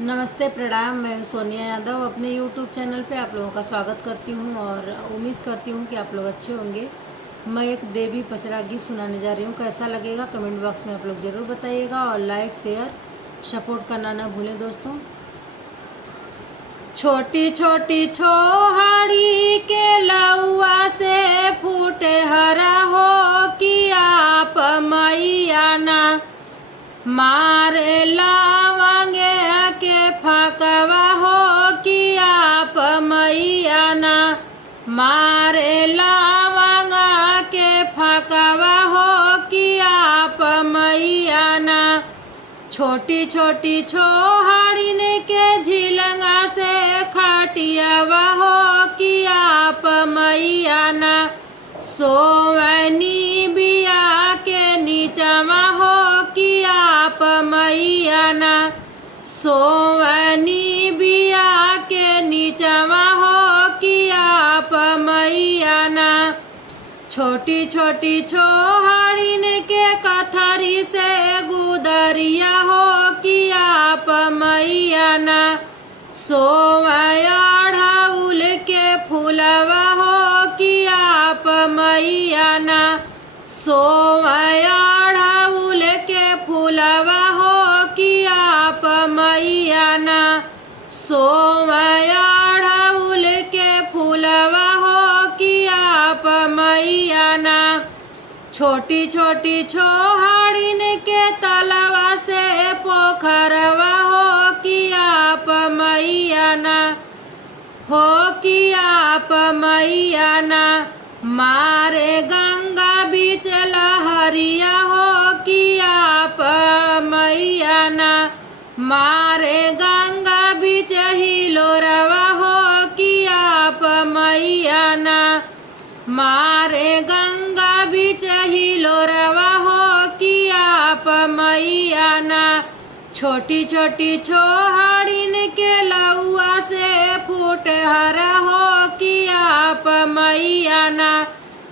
नमस्ते प्रणाम। मैं हूं सोनिया यादव। अपने YouTube चैनल पे आप लोगों का स्वागत करती हूं और उम्मीद करती हूं कि आप लोग अच्छे होंगे। मैं एक देवी पचरा गीत सुनाने जा रही हूं। कैसा लगेगा कमेंट बॉक्स में आप लोग ज़रूर बताइएगा और लाइक शेयर सपोर्ट करना ना भूलें दोस्तों। छोटी छोटी छोहाड़ी के लौआ से फूटे हरा हो कि आप मैया ना मारे लावांगे के फाकवा हो कि आप मैया ना मारे लावांगा के फाकवा हो कि आप मैया ना छोटी छोटी छोहाड़िन के झिलंगा से खाटियावा हो कि आप मैया ना सोवनी बिया के नीचवा हो कि आप मैया ना सोवनी बिया के नीचवा हो कि आप मैया ना छोटी छोटी छोहाड़िन के कथरी से गुदरिया हो कि आप मैया ना सोवया ढाउल के फूलवा हो कि आप मैया ना सोवया ढाउल के फूलवा हो कि आप मैया ना सोवया ढाउल के फूलवा हो कि आप मैया ना छोटी छोटी छोहाड़िन के तलवा से पोखरवा हो कि आप मैया ना हो कि आप मैया ना मारे गंगा बीच लहरिया हो कि आप मैया ना मारे गंगा बीच हिलोरवा हो कि आप मैया ना मारे गंगा बीच हिलोरवा हो कि आप मैया ना छोटी छोटी छोहाड़िन के लौआ से फूट हरा हो कि आप मैया ना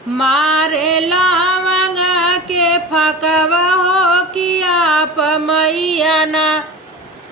मारे लवंगा के फकवा हो कि आप मैया ना